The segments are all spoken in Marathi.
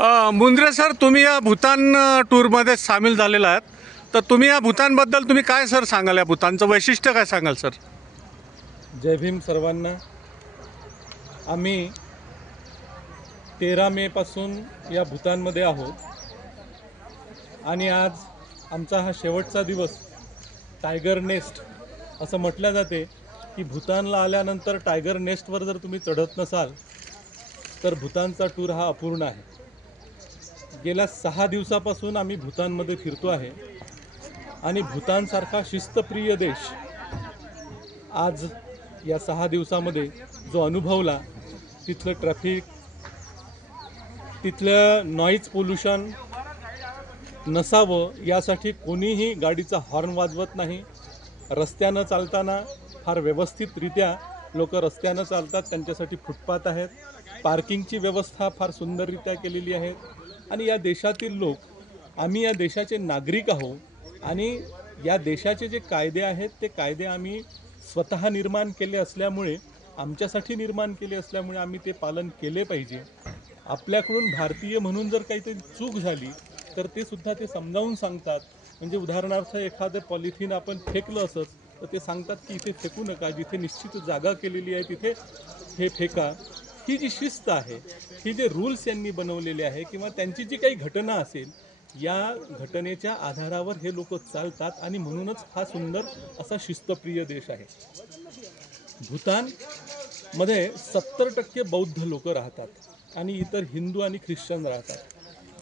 मुंद्रे सर, तुम्ही या भूतान टूरमध्ये सामील झालेला आहात, तर तुम्ही या भूतानबद्दल तुम्ही काय सर सांगाल, या भूतानचं वैशिष्ट्य काय सांगाल सर? जय भीम सर्वांना। आम्ही 13 मे पासून या भूतानमध्ये आहोत आणि आज आमचा हा शेवटचा दिवस। टायगर नेस्ट असं म्हटलं जाते की भूतानला आल्यानंतर टायगर नेस्टवर जर तुम्ही चढत नसाल तर भूतानचा टूर हा अपूर्ण आहे। गेल्या 6 दिवसापासून आम्ही भूतानमध्ये फिरतो आहे आणि भूतानसारखा शिस्तप्रिय देश आज या 6 दिवसामध्ये जो अनुभवला, तिथलं ट्रॅफिक, तिथलं नॉईज पोल्युशन नसावं यासाठी कोणीही गाडीचा हॉर्न वाजवत नाही। रस्त्यानं चालताना फार व्यवस्थितरित्या लोक रस्त्यानं चालतात, त्यांच्यासाठी फुटपाथ आहेत, पार्किंगची व्यवस्था फार सुंदररित्या केलेली आहे। आणि या देशातील लोक, आम्ही या देशाचे नागरिक आहोत आणि या देशाचे जे कायदे आहेत ते कायदे आम्ही स्वतः निर्माण केले असल्यामुळे, आमच्यासाठी निर्माण केले असल्यामुळे आम्ही ते पालन केले पाहिजे। आपल्याकडून भारतीय म्हणून जर काहीतरी चूक झाली तर ते सुद्धा ते समजावून सांगतात। म्हणजे उदाहरणार्थ एखादं पॉलिथिन आपण फेकलं असत तर ते सांगतात की इथे फेकू नका, जिथे निश्चित जागा केलेली आहे तिथे हे फेका। ही जी शिस्त आहे, ही जे रूल्स यांनी बनवलेले आहे किंवा त्यांची जी काही घटना असेल, या घटनेच्या आधारावर हे लोक चालतात आणि म्हणूनच हा सुंदर असा शिस्तप्रिय देश आहे। भूतानमध्ये 70% बौद्ध लोक राहतात आणि इतर हिंदू आणि ख्रिश्चन राहतात।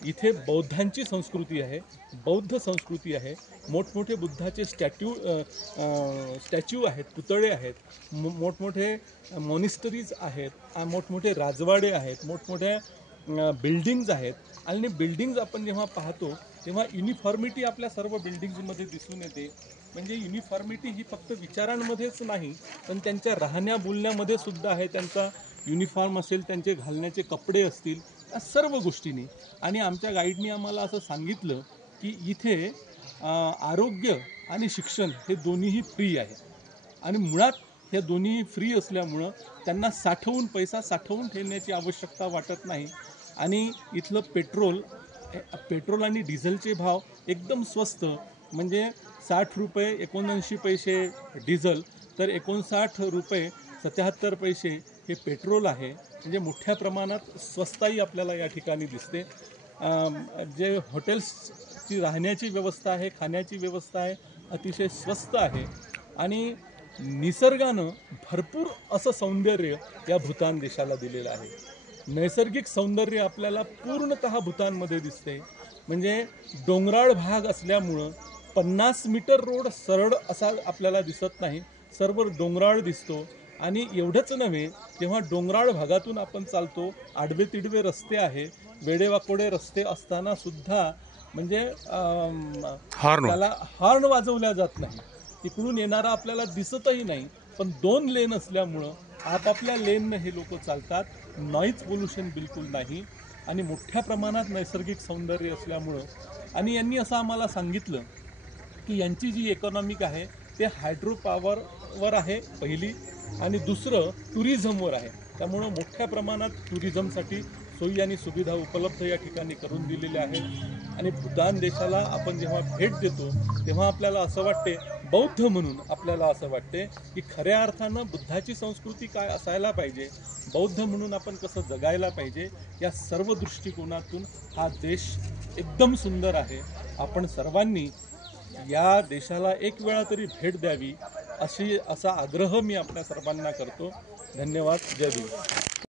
इथे बौद्धांची संस्कृती आहे, बौद्ध संस्कृती आहे। मोठमोठे बुद्धाचे स्टॅच्यू आहेत, पुतळे आहेत, मोठमोठे मॉनिस्टरीज आहेत, मोठमोठे राजवाडे आहेत, मोठमोठ्या बिल्डिंग्ज आहेत। आणि बिल्डिंग्ज आपण जेव्हा पाहतो तेव्हा युनिफॉर्मिटी आपल्या सर्व बिल्डिंग्जमध्ये दिसून येते। म्हणजे युनिफॉर्मिटी ही फक्त विचारांमध्येच नाही पण त्यांच्या राहण्या बोलण्यामध्ये सुद्धा आहे। त्यांचा युनिफॉर्म असेल, त्यांचे घालण्याचे कपडे असतील, या सर्व गोष्टींनी। आणि आमच्या गाईडनी आम्हाला असं सांगितलं की इथे आरोग्य आणि शिक्षण हे दोन्हीही फ्री आहे आणि मुळात हे दोन्ही फ्री असल्यामुळं त्यांना पैसा साठवून ठेवण्याची आवश्यकता वाटत नाही। आणि इथलं पेट्रोल आणि डिझेलचे भाव एकदम स्वस्त, म्हणजे 60 रुपये 79 पैसे डिझेल, तर 59 रुपये 77 पैसे हे पेट्रोल आहे। म्हणजे मोठ्या प्रमाणात स्वस्ताई आपल्याला या ठिकाणी दिसते। जे हॉटेल्सची राहण्याची व्यवस्था आहे, खाण्याची व्यवस्था आहे, अतिशय स्वस्त आहे। आणि निसर्गानं भरपूर असं सौंदर्य या भूतान देशाला दिलेलं आहे। नैसर्गिक सौंदर्य आपल्याला पूर्णतः भूतानमध्ये दिसते। म्हणजे डोंगराळ भाग असल्यामुळं 50 मीटर रोड सरळ असा आपल्याला दिसत नाही, सर्व डोंगराळ दिसतो। आणि एवढंच नव्हे, जेव्हा डोंगराळ भागातून आपण चालतो, आडवे तिडवे रस्ते आहे, वेडेवाकोडे रस्ते असताना सुद्धा म्हणजे त्याला हॉर्न वाजवल्या जात नाही, इकडून येणारा आपल्याला दिसतही नाही। पण 2 लेन असल्यामुळं आपापल्या लेननं हे लोक चालतात, नॉईज पोल्युशन बिलकुल नाही आणि मोठ्या प्रमाणात नैसर्गिक सौंदर्य असल्यामुळं। आणि यांनी असं आम्हाला सांगितलं की यांची जी इकॉनॉमिक आहे ते हायड्रो पॉवरवर आहे पहिली, आणि दुसरं टुरिझमवर आहे। त्यामुळं मोठ्या प्रमाणात टुरिझमसाठी सोयी आणि सुविधा उपलब्ध या ठिकाणी करून दिलेल्या आहेत। आणि भूतान देशाला आपण जेव्हा भेट देतो तेव्हा आपल्याला असं वाटते, बौद्ध म्हणून आपल्याला असं वाटते की खऱ्या अर्थानं बुद्धाची संस्कृती काय असायला पाहिजे, बौद्ध म्हणून आपण कसं जगायला पाहिजे, या सर्व दृष्टिकोनातून हा देश एकदम सुंदर आहे। आपण सर्वांनी या देशाला एक वेळा तरी भेट द्यावी असा आग्रह मी आपल्या सर्वांना करतो। धन्यवाद। जय भीम।